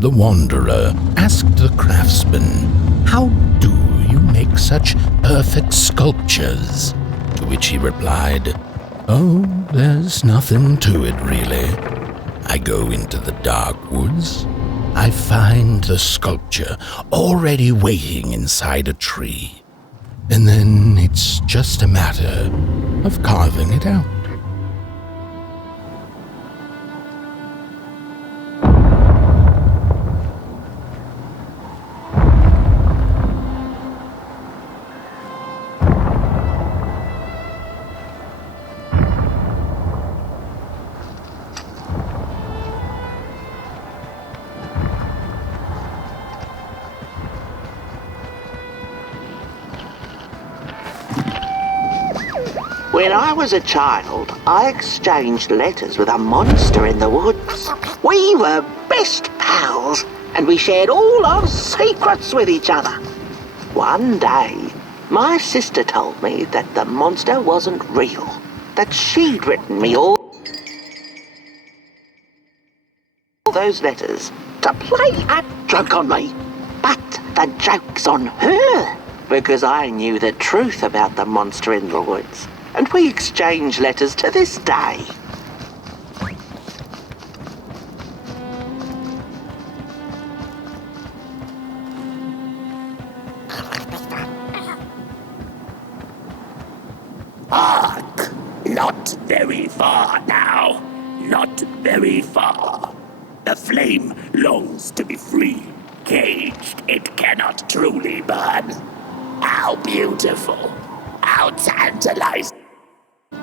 The Wanderer asked the Craftsman, "How do you make such perfect sculptures?" To which he replied, "Oh, there's nothing to it really. I go into the dark woods. I find the sculpture already waiting inside a tree. And then it's just a matter of carving it out." When I was a child, I exchanged letters with a monster in the woods. We were best pals, and we shared all our secrets with each other. One day, my sister told me that the monster wasn't real, that she'd written me all those letters to play a joke on me. But the joke's on her, because I knew the truth about the monster in the woods. And we exchange letters to this day. Hark! Not very far now. Not very far. The flame longs to be free. Caged, it cannot truly burn. How beautiful. How tantalizing.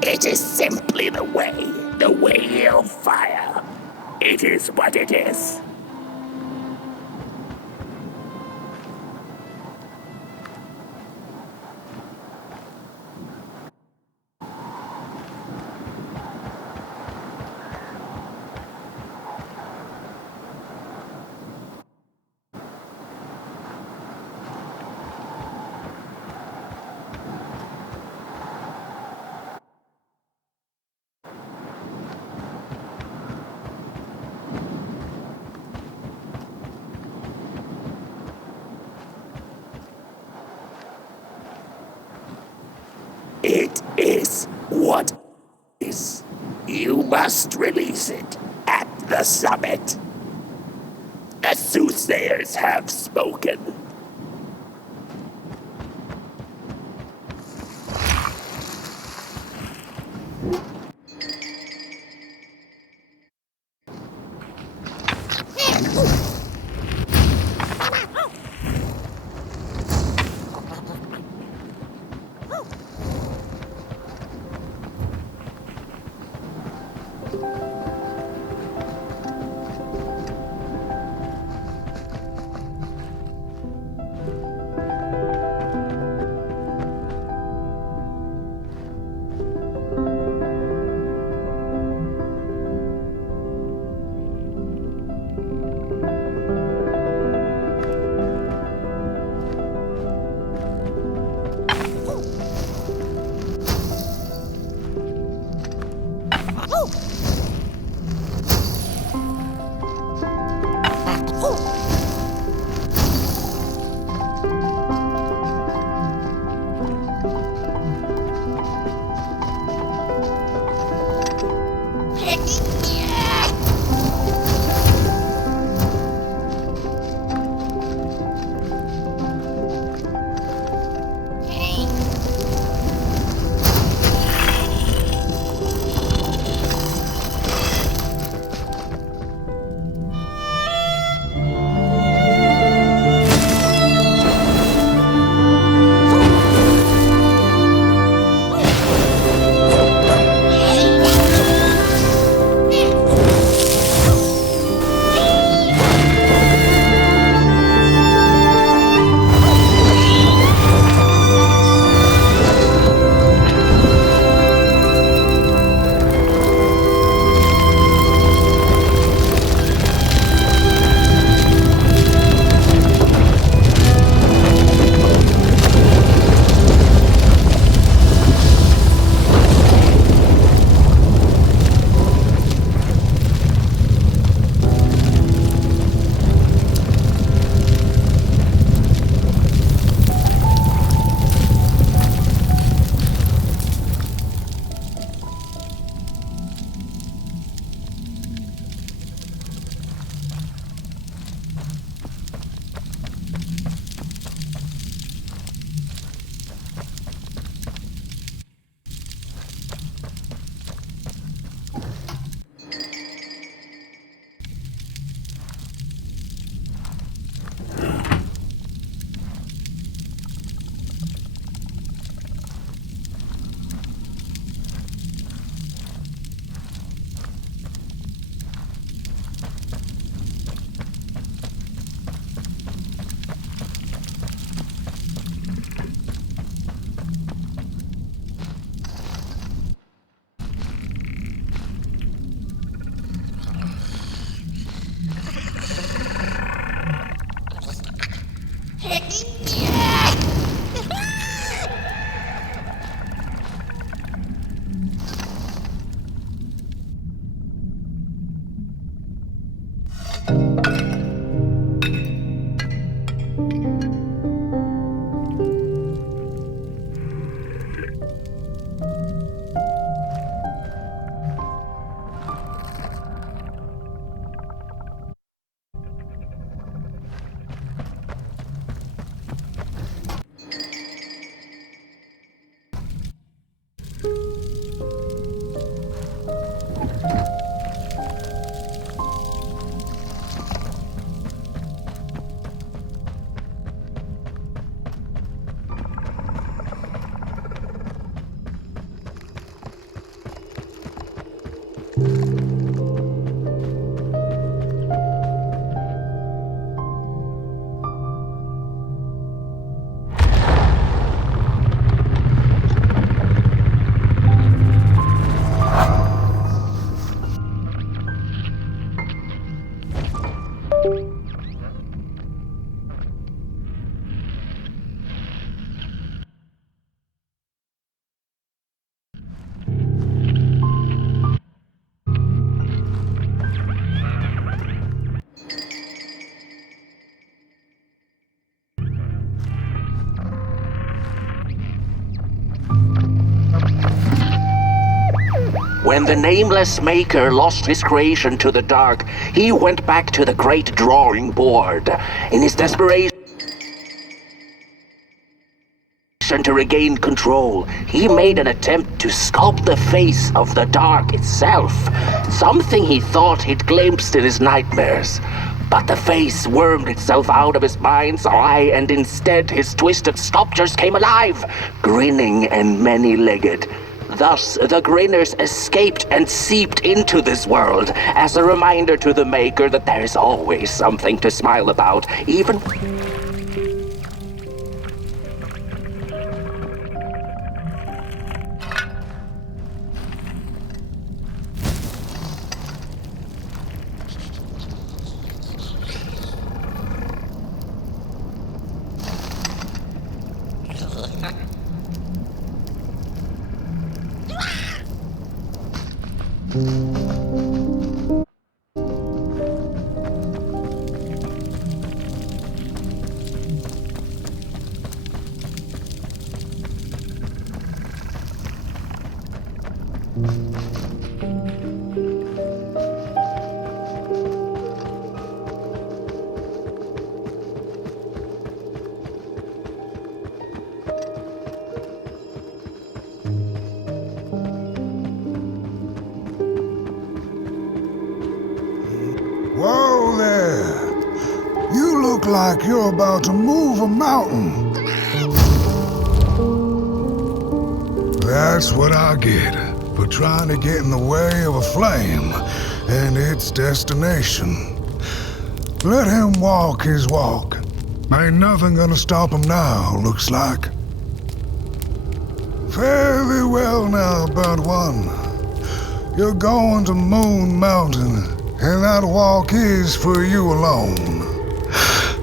It is simply the way of fire. It is what it is. It is what is. You must release it at the summit. The soothsayers have spoken. When the nameless maker lost his creation to the dark, he went back to the great drawing board. In his desperation to regain control, he made an attempt to sculpt the face of the dark itself, something he thought he'd glimpsed in his nightmares. But the face wormed itself out of his mind's eye, and instead his twisted sculptures came alive, grinning and many-legged. Thus, the grinners escaped and seeped into this world as a reminder to the maker that there is always something to smile about, even... Whoa there! You look like you're about to move a mountain. That's what I get for trying to get in the way of a flame and its destination. Let him walk his walk. Ain't nothing gonna stop him now, looks like. Fairly well now, Bud One. You're going to Moon Mountain, and that walk is for you alone.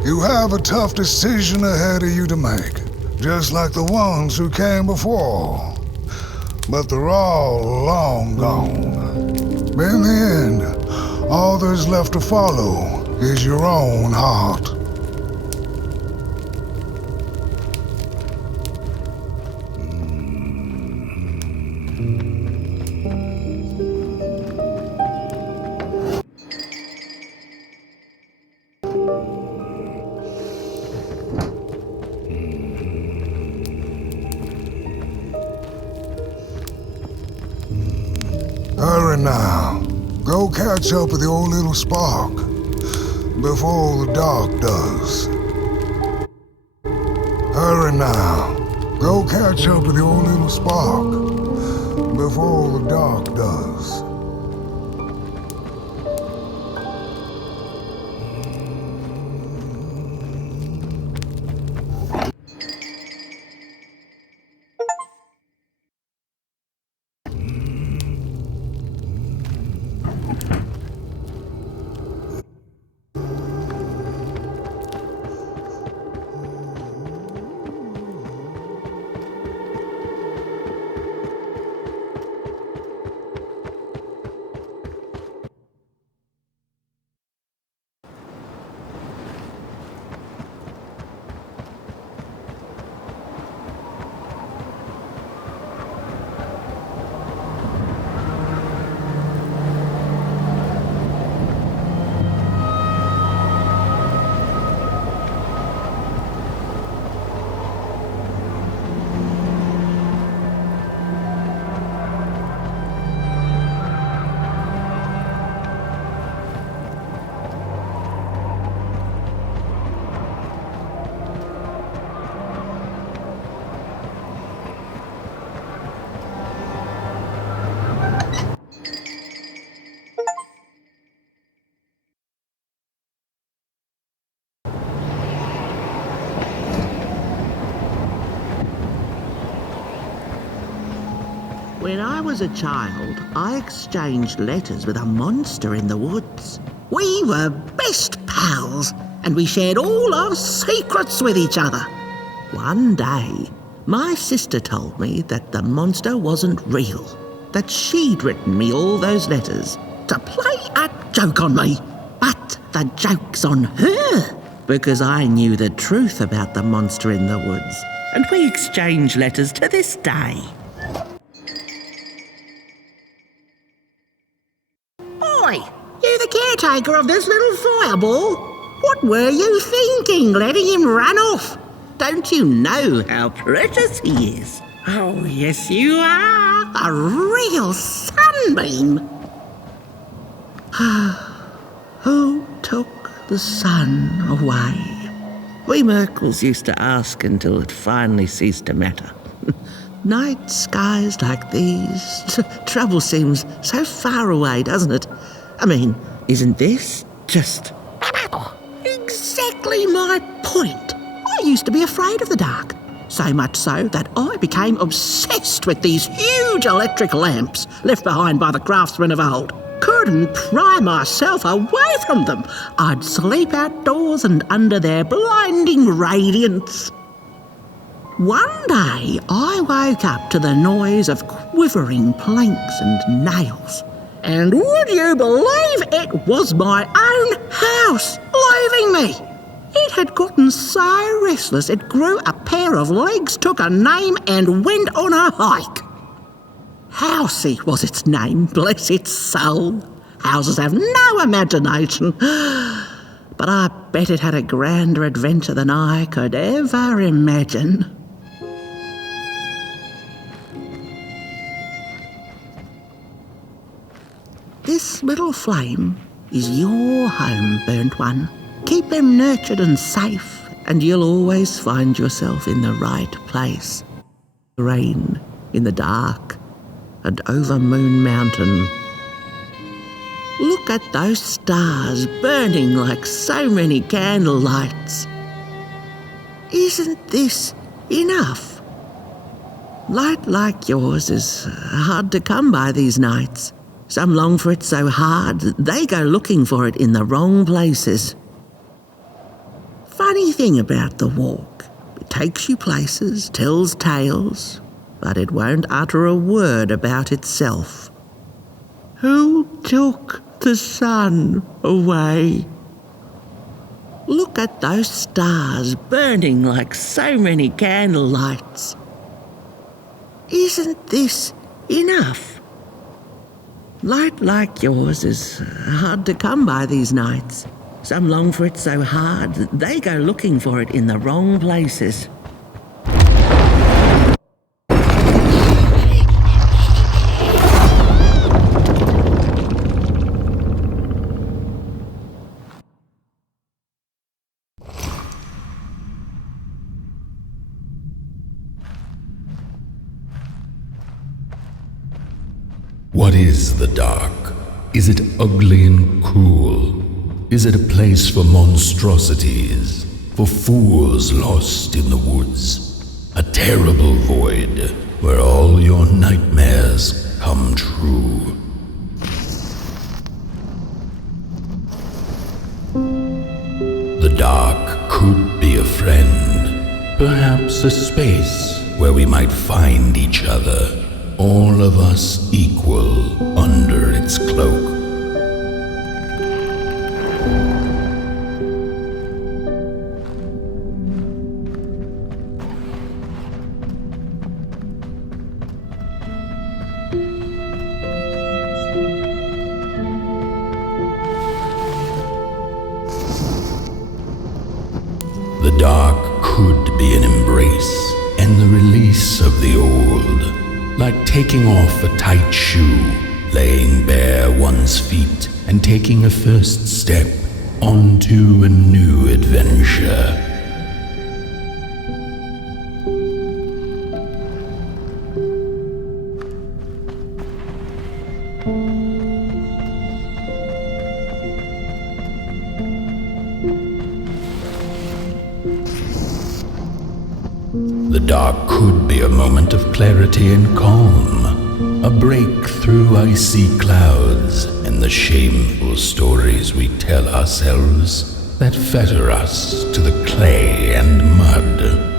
You have a tough decision ahead of you to make, just like the ones who came before. But they're all long gone. In the end, all there's left to follow is your own heart. Hurry now. Go catch up with your little spark before the dark does. Hurry now. Go catch up with your little spark before the dark does. When I was a child, I exchanged letters with a monster in the woods. We were best pals, and we shared all our secrets with each other. One day, my sister told me that the monster wasn't real, that she'd written me all those letters to play a joke on me. But the joke's on her, because I knew the truth about the monster in the woods, and we exchange letters to this day. Oi, you the caretaker of this little fireball? What were you thinking, letting him run off? Don't you know how precious he is? Oh, yes you are. A real sunbeam. Who took the sun away? We Merkles used to ask until it finally ceased to matter. Night skies like these, trouble seems so far away, doesn't it? I mean, isn't this just exactly my point? I used to be afraid of the dark, so much so that I became obsessed with these huge electric lamps left behind by the craftsmen of old. Couldn't pry myself away from them. I'd sleep outdoors and under their blinding radiance. One day I woke up to the noise of quivering planks and nails. And would you believe it was my own house leaving me? It had gotten so restless it grew a pair of legs, took a name and went on a hike. Housy was its name, bless its soul. Houses have no imagination. But I bet it had a grander adventure than I could ever imagine. This little flame is your home, burnt one. Keep them nurtured and safe, and you'll always find yourself in the right place. Rain, in the dark, and over Moon Mountain. Look at those stars burning like so many candle lights. Isn't this enough? Light like yours is hard to come by these nights. Some long for it so hard, they go looking for it in the wrong places. Funny thing about the walk, it takes you places, tells tales, but it won't utter a word about itself. Who took the sun away? Look at those stars burning like so many candle lights. Isn't this enough? Light like yours is hard to come by these nights. Some long for it so hard, they go looking for it in the wrong places. What is the dark? Is it ugly and cruel? Is it a place for monstrosities, for fools lost in the woods? A terrible void where all your nightmares come true. The dark could be a friend, perhaps a space where we might find each other. All of us equal under its cloak. The dark could be an embrace and the release of the old. Like taking off a tight shoe, laying bare one's feet, and taking a first step onto a new adventure. The dark could be a moment of clarity and calm, A break through icy clouds and the shameful stories we tell ourselves that fetter us to the clay and mud.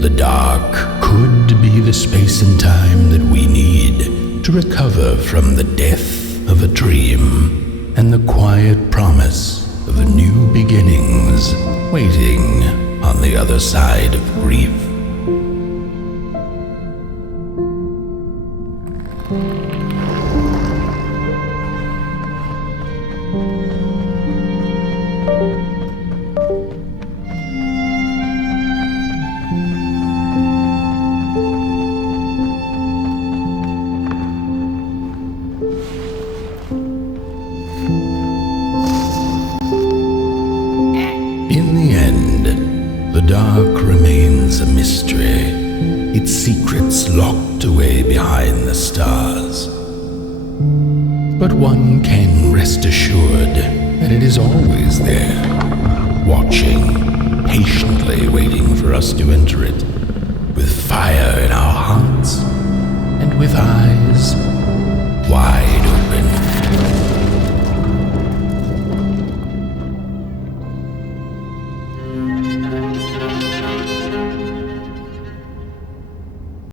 The dark could be the space and time that we need to recover from the death of a dream and the quiet promise of new beginnings waiting on the other side of grief. In the end, the dark remains a mystery, its secrets locked away behind the stars. But one can rest assured that it is always there, watching, patiently waiting for us to enter it, with fire in our hearts and with eyes wide open.